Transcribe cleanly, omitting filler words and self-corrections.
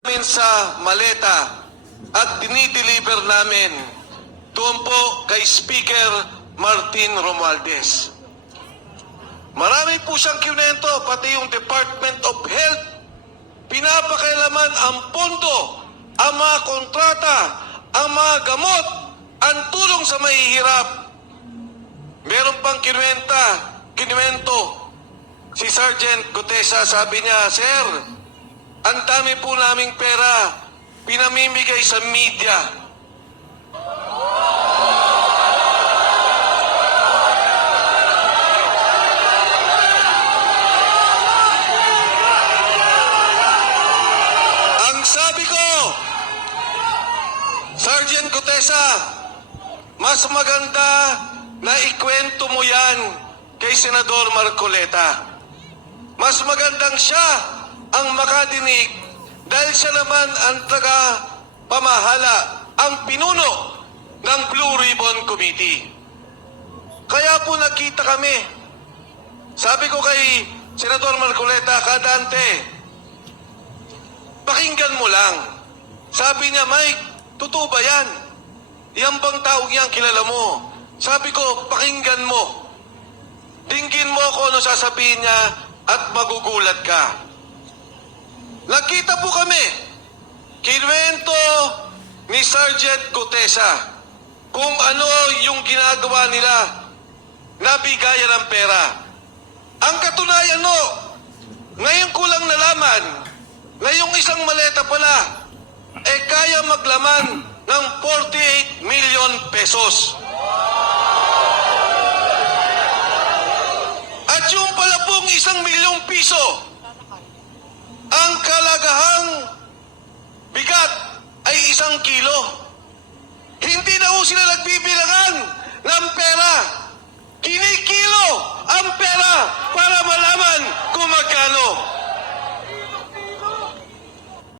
namin sa maleta at dinideliver namin doon po kay Speaker Martin Romualdez. Marami po siyang kinento, pati yung Department of Health. Pinapakailaman ang pondo, ang mga kontrata, ang mga gamot, ang tulong sa mahihirap. Meron pang kinuwento si Sergeant Gutesa, sabi niya, Sir, ang dami po naming pera, pinamimigay sa media. Ang sabi ko, Sergeant Gutesa, mas maganda na ikwento mo yan kay Senador Marcoleta. Mas magandang siya ang makadinig dahil siya naman ang taga-pamahala, ang pinuno ng Blue Ribbon Committee. Kaya po nakita kami. Sabi ko kay Senador Marcoleta, Kadante, pakinggan mo lang. Sabi niya, Mike, totoo ba yan? Yan bang taong yan kilala mo? Sabi ko, pakinggan mo. Dinggin mo ako ano sasabihin niya at magugulat ka. Nakita po kami, kinuwento ni Sergeant Gutesa kung ano yung ginagawa nila na bigayan ng pera. Ang katunayan no, ngayon ko lang nalaman na yung isang maleta pala kaya maglaman ng 48 million pesos. At yung pala pong 1 milyong piso, ang kalagahang bigat ay 1 kilo. Hindi na ho sila nagbibilangan ng pera.